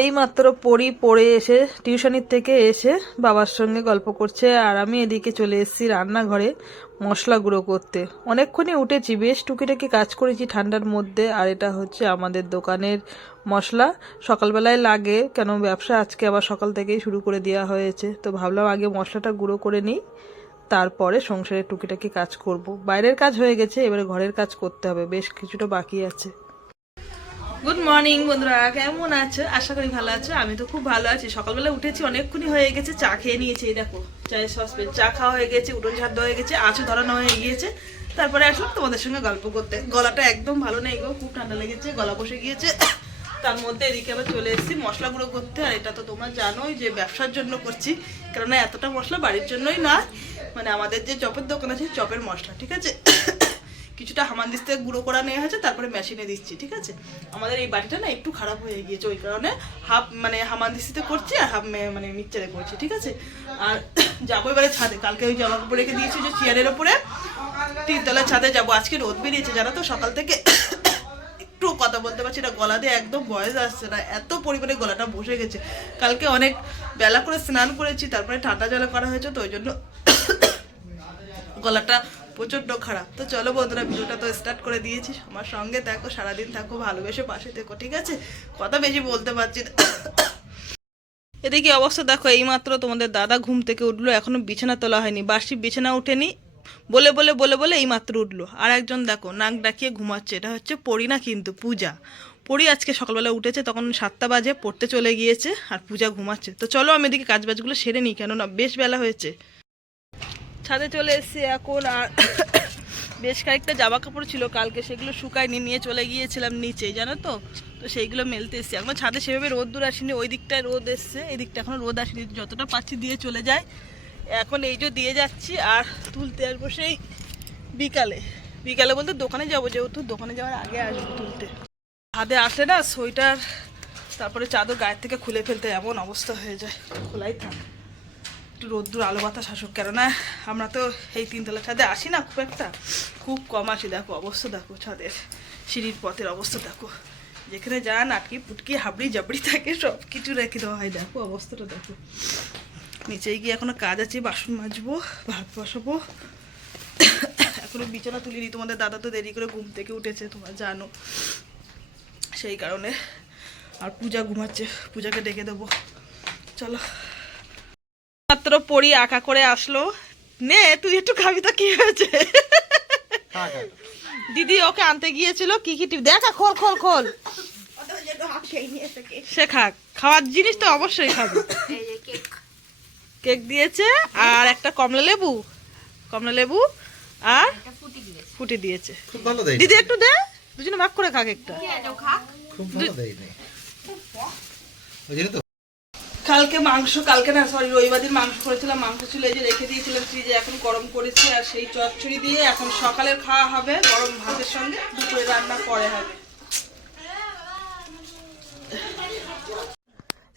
এই মাত্র পড়ি পড়ে এসে, টিউশনির থেকে এসে বাবার সঙ্গে গল্প করছে আর আমি এদিকে চলে এসেছি রান্নাঘরে মশলা গুঁড়ো করতে। অনেকক্ষণই উঠেছি, বেশ টুকিটাকি কাজ করেছি ঠান্ডার মধ্যে আর এটা হচ্ছে আমাদের দোকানের মশলা। সকালবেলায় লাগে, কেন ব্যবসা আজকে আবার সকাল থেকেই শুরু করে দেওয়া হয়েছে। তো ভাবলাম আগে মশলাটা গুঁড়ো করে নিই, তারপরে সংসারের টুকিটাকি কাজ করব। বাইরের কাজ হয়ে গেছে, এবারে ঘরের কাজ করতে হবে, বেশ কিছুটা বাকি আছে। গুড মর্নিং বন্ধুরা। কেমন আছো? আশা করি ভালো আছো। আমি তো খুব ভালো আছি। সকালবেলা উঠেছি, অনেকক্ষণই হয়ে গেছে, চা খেয়ে নিয়েছি দেখো, চায়ের সসপেন চা খাওয়া হয়ে গেছে উঠোন ঝাড় হয়ে গেছে আঁচু ধরানো হয়ে গিয়েছে। তারপরে আসলাম তোমাদের সঙ্গে গল্প করতে। গলাটা একদম ভালো নেই গো, খুব ঠান্ডা লেগেছে, গলা বসে গিয়েছে। তার মধ্যে এদিকে আবার চলে এসেছি, মশলা গুঁড়ো করতে। আর এটা তো তোমরা জানোই যে ব্যবসার জন্য করছি। কেননা এতটা মশলা বাড়ির জন্যই নয়। মানে আমাদের যে চপের দোকান আছে, চপের মশলা, ঠিক আছে? কিছুটা হামানদিস থেকে গুঁড়ো করা নেওয়া হয়েছে, তারপরে মেশিনে দিচ্ছি, ঠিক আছে? আমাদের এই বাড়িটা না একটু খারাপ হয়ে গিয়েছে, ওই কারণে হাফ মানে হামানদিসিতে করছি আর হাফ মানে মিক্সচারে করছি, ঠিক আছে? আর যাব এবারে ছাদে, কালকে ওই জামা কাপড় রেখে দিয়েছি যে চেয়ারের ওপরে। তিনতলার ছাদে যাব, আজকে রোদ বেরিয়েছে, জানো তো? সকাল থেকে একটু কথা বলতে পারছি না, গলা দিয়ে একদম বয়স আসছে না, এত পরিমাণে গলাটা বসে গেছে। কালকে অনেক বেলা করে স্নান করেছি, তারপরে ঠান্ডা জলে করা হয়েছে, তো ওই জন্য গলাটা প্রচণ্ড খারাপ। তো চলো বন্ধুরা, ভিডিওটা তো স্টার্ট করে দিয়েছি। আমার সঙ্গে দেখো সারাদিন থাকো, ভালোবেসে পাশে থেকো, ঠিক আছে? কথা বেশি বলতে পারছি না। এদিকে অবস্থা দেখো, এইমাত্র তোমাদের দাদা ঘুম থেকে উঠল, এখনও বিছানা তোলা হয়নি। বার্ষিক বিছানা উঠেনি বলে বলে বলে বলে এই মাত্র উঠল। আর একজন দেখো, নাক ডাকিয়ে ঘুমাচ্ছে। এটা হচ্ছে পড়ি না কিন্তু পূজা। পড়ি আজকে সকালবেলা উঠেছে, তখন সাতটা বাজে, পড়তে চলে গিয়েছে, আর পূজা ঘুমাচ্ছে। তো চলো আমি এদিকে কাজবাজগুলো সেরে নিই, কেননা বেশ বেলা হয়েছে। ছাদে চলে এসেছি এখন, আর বেশ কয়েকটা জামা কাপড় ছিল কালকে, সেগুলো শুকায়নি, নিয়ে চলে গিয়েছিলাম নিচে, জানো তো? তো সেইগুলো মেলতে এসেছি। এখন ছাদে সেভাবে রোদ দূর আসেনি, ওই দিকটায় রোদ এসছে, এই দিকটা এখন রোদ আসেনি, যতটা পাচ্ছি দিয়ে চলে যায় এখন এই যে দিয়ে যাচ্ছি, আর তুলতে আসব সেই বিকালে। বিকালে বলতে দোকানে যাব, যেহেতু দোকানে যাওয়ার আগে আসব তুলতে। হাতে আসলে না, সোয়েটার, তারপরে চাদর গায়ের থেকে খুলে ফেলতে এমন অবস্থা হয়ে যায়, খোলাই থাক। একটু রোদ্দুর, আলো বাতাস আসুক, কেননা আমরা তো এই তিনতলা ছাদে আসি না, খুব একটা। খুব কম আসি, দেখো, অবস্থা দেখো, ছাদের, সিঁড়ির পথের অবস্থা দেখো। যেখানে যান, আটকি, পুটকি, হাবড়ি, জাবড়ি থাকে সব কিছু রেখে দেওয়া হয়, দেখো, অবস্থাটা দেখো। নিচে গিয়ে এখনও কাজ আছে, বাসন মাজবো, ভাত বসাবো। এখনও বিছানা তুলিনি, তোমাদের দাদা তো দেরি করে ঘুম থেকে উঠেছে, তোমরা জানো। সেই কারণে আর পূজা ঘুমাচ্ছে, পূজাকে ডেকে দেবো। চলো। মাত্র পড়ি আঁকা করে আসলো। নে তুই একটু খাবি তো কি হয়েছে? দিদি ওকে আনতে গিয়েছিল কি কি টিপ দেখা খোল খোল খোল। সে খাক। খাওয়ার জিনিস তো অবশ্যই খাবে। কেক দিয়েছে আর একটা কমলা লেবু। কমলা লেবু আর ফুটি দিয়েছে। খুব ভালো দেয় দিদি একটু দে দুজনে ভাগ করে খাক একটা। খুব ভালো দেয় কালকে মাংস, কালকে না সরি রবিবার দিন মাংস করেছিলাম, মাংস ছিল এই যে রেখে দিয়েছিলাম ফ্রিজে এখন গরম করেছি আর সেই চচ্চড়ি দিয়ে এখন সকালের খাওয়া হবে গরম ভাতের সঙ্গে, দুপুরে রান্না পরে হবে।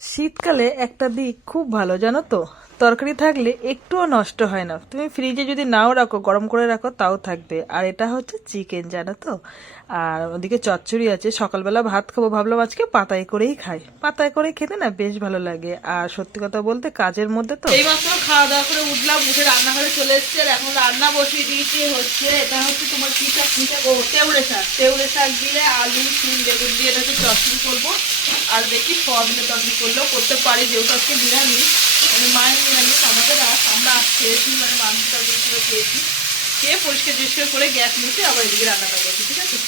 শীতকালে একটা দিক খুব ভালো, জানো তো? তরকারি থাকলে একটুও নষ্ট হয় না। তুমি ফ্রিজে যদি নাও রাখো, গরম করে রাখো, তাও থাকবে। আর এটা হচ্ছে চিকেন জানো তো? আর ওদিকে চচ্চড়ি আছে। সকালবেলা ভাত খাব, ভাবলাম আজকে পাতায় করেই খাই। পাতায় করে খেতে না বেশ ভালো লাগে। আর সত্যি কথা বলতে কাজের মধ্যে তো এই মাত্র খাওয়া দাওয়া করে উঠলাম, উঠে রান্নাঘরে চলে এসেছি। আর এখন রান্না বসিয়ে দিয়েছি হচ্ছে, এটা হচ্ছে তোমার কি শাক কি শাক ও শাক। তেউড়ে শাক দিয়ে আলু সিম বেগুন দিয়ে এটা হচ্ছে চচ্চড়ি করব। আর দেখি সয়াবিনের তরকারি করলেও করতে পারি, যেহেতু আজকে নিরামিষ মানে মায়ের নিরামিষ আমাদের রাত আমরা খেয়েছি মানে মাংস তরকারি করে খেয়েছি। খেয়ে পরিষ্কার পরিষ্কার করে গ্যাস নিয়েছি আবার এদিকে রান্নাটা করছি, ঠিক আছে?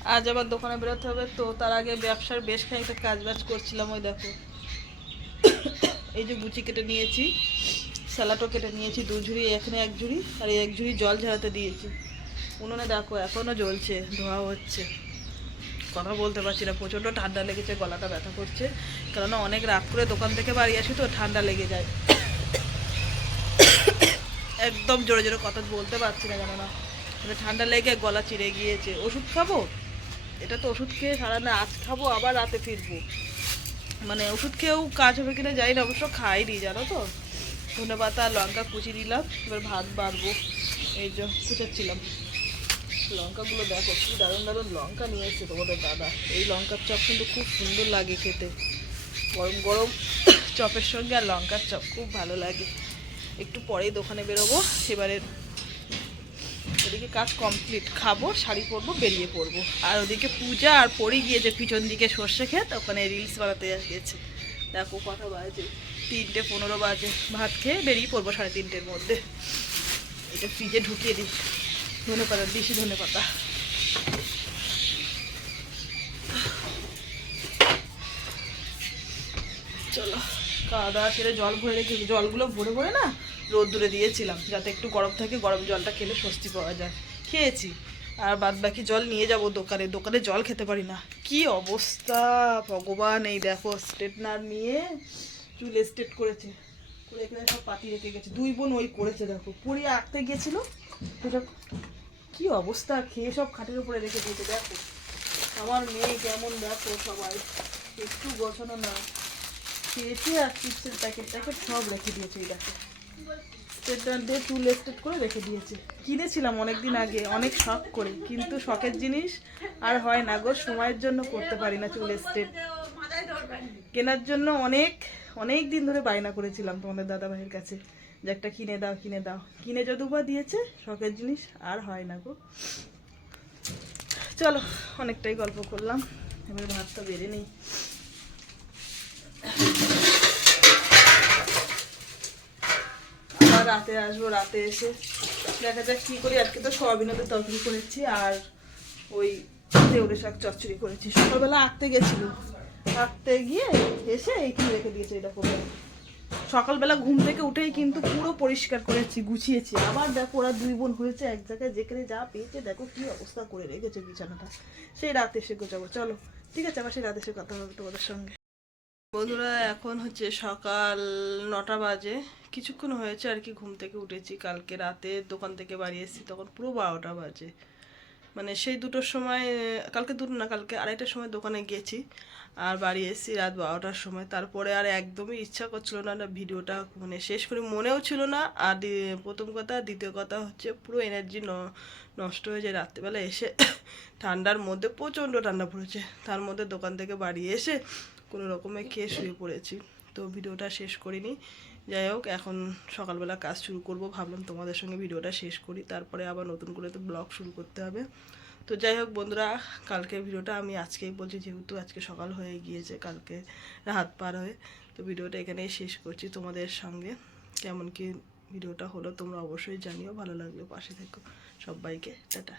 আজ আবার দোকানে বেরোতে হবে, তো তার আগে ব্যবসার বেশ খানিকটা কাজ বাজ করছিলাম ওই দেখো। এই যে গুচি কেটে নিয়েছি, স্যালাডও কেটে নিয়েছি, দু ঝুড়ি, এখানে এক ঝুড়ি, আর এক ঝুড়ি জল ঝরাতে দিয়েছি। উনুনে দেখো, এখনও জ্বলছে ধোয়া হচ্ছে। কথা বলতে পারছি না, প্রচণ্ড ঠান্ডা লেগেছে, গলাটা ব্যথা করছে। কেননা অনেক রাত করে দোকান থেকে বাড়ি আসি তো, ঠান্ডা লেগে যায়। একদম জোরে জোরে কথা বলতে পারছি না কেননা মানে ঠান্ডা লেগে গলা চিড়ে গিয়েছে। ওষুধ খাব? এটা তো ওষুধ খেয়ে সারা না আজ খাব, আবার রাতে ফিরবো। মানে ওষুধ খেয়েও কাজ হবে কিনা যাই না, অবশ্য খাইনি, জানো তো। ধনে পাতা লঙ্কা কুচি দিলাম, এবার ভাত বাড়বো। এই যে, কুচাচ্ছিলাম। লঙ্কাগুলো দেখো, কি দারুণ দারুণ লঙ্কা নিয়ে এসেছে তোমাদের দাদা। এই লঙ্কার চপ কিন্তু খুব সুন্দর লাগে খেতে। গরম গরম চপের সঙ্গে আর লঙ্কার চপ খুব ভালো লাগে। একটু পরেই দোকানে বেরোবো, এবারে ওদিকে কাজ কমপ্লিট খাব, শাড়ি পরবো, বেরিয়ে পড়ব। আর ওদিকে পূজা আর পরে গিয়েছে পিছন দিকে সর্ষে খেত, ওখানে রিলস বানাতে গিয়েছে। দেখো কথা বাজে, তিনটে পনেরো বাজে। ভাত খেয়ে বেরিয়ে পড়ব সাড়ে তিনটের মধ্যে। এটা ফ্রিজে ঢুকিয়ে দিই। ধনে পাতা দিশি ধনে পাতা চলো খাওয়া দাওয়া সেরে জল ভরে রেখে জলগুলো ভরে ভরে না রোদ্দুরে দিয়েছিলাম, যাতে একটু গরম থাকে, গরম জলটা খেলে স্বস্তি পাওয়া যায়। খেয়েছি। আর বাদ বাকি জল নিয়ে যাব দোকানে। দোকানে জল খেতে পারি না। কি অবস্থা? ভগবান, এই দেখো স্ট্রেটনার নিয়ে চুল স্ট্রেট করেছে। করে এখানে সব পাতি রেখে গেছে। দুই বোন ওই করেছে, দেখো। পুরি আঁকতে গেছিল কি অবস্থা? খেয়ে সব খাটের উপরে রেখে দিয়েছে, দেখো। আমার মেয়ে কেমন দেখো সবাই। একটু গোছানো না। খেয়েছে আর চিপসের প্যাকেট ট্যাকেট সব রেখে দিয়েছে দেখো। দিয়ে চুল স্টেট করে রেখে দিয়েছে। কিনেছিলাম অনেকদিন আগে, অনেক শখ করে, কিন্তু শখের জিনিস আর হয় না গো, সময়ের জন্য করতে পারি না চুল স্টেট কেনার জন্য অনেক অনেক দিন ধরে বায়না করেছিলাম তোমাদের দাদা ভাইয়ের কাছে। যে একটা কিনে দাও কিনে দাও। কিনে যদুবা দিয়েছে, শখের জিনিস আর হয় না গো। চলো, অনেকটাই গল্প করলাম। এবার ভাতটা বেড়ে নেই। আবার রাতে আসব, রাতে এসে দেখা যাক কি করি। আজকে তো সয়াবিনের তরকারি করেছি আর ওই দেউরে শাক চচ্চড়ি করেছি। সকালবেলা আঁকতে গেছিল। আঁকতে গিয়ে এসে এইখানে রেখে দিয়েছে, এটা করে সকালবেলা ঘুম থেকে উঠেই কিন্তু পুরো পরিষ্কার করেছি, গুছিয়েছি। আবার দেখো ওরা দুই বোন হয়েছে, এক জায়গায় যেখানে যা পেয়েছে, দেখো কি অবস্থা করে রেখেছে বিছানাটা। সেই রাতে এসে গোছাবো। চলো, ঠিক আছে, আবার সেই রাতে এসে কথা হবে তোমাদের সঙ্গে। বন্ধুরা, এখন হচ্ছে সকাল নটা বাজে। কিছুক্ষণ হয়েছে আর কি, ঘুম থেকে উঠেছি কালকে রাতে। দোকান থেকে বাড়ি এসেছি, তখন পুরো বারোটা বাজে। মানে সেই দুটোর সময়, কালকে দুটো না, কালকে আড়াইটার সময় দোকানে গেছি আর বাড়ি এসেছি রাত বারোটার সময়। তারপরে আর একদমই ইচ্ছা করছিল না ভিডিওটা মানে শেষ করে, মনেও ছিল না। আর প্রথম কথা, দ্বিতীয় কথা হচ্ছে পুরো এনার্জি নষ্ট হয়ে যায়। রাত্রিবেলা এসে ঠান্ডার মধ্যে প্রচণ্ড ঠান্ডা পড়েছে। তার মধ্যে দোকান থেকে বাড়ি এসে কোনো রকমে খেয়ে শুয়ে পড়েছি। তো ভিডিওটা শেষ করিনি। যাই হোক, এখন সকালবেলা কাজ শুরু করব। ভাবলাম তোমাদের সঙ্গে ভিডিওটা শেষ করি, তারপরে আবার নতুন করে তো ব্লগ শুরু করতে হবে। তো যাই হোক বন্ধুরা, কালকের ভিডিওটা আমি আজকেই বলছি, যেহেতু আজকে সকাল হয়ে গিয়েছে, কালকে রাত পার হয়ে। তো ভিডিওটা এখানেই শেষ করছি তোমাদের সঙ্গে। কেমন কি ভিডিওটা হলো তোমরা অবশ্যই জানিও, ভালো লাগলে পাশে থেকো। সবাইকে, টাটা।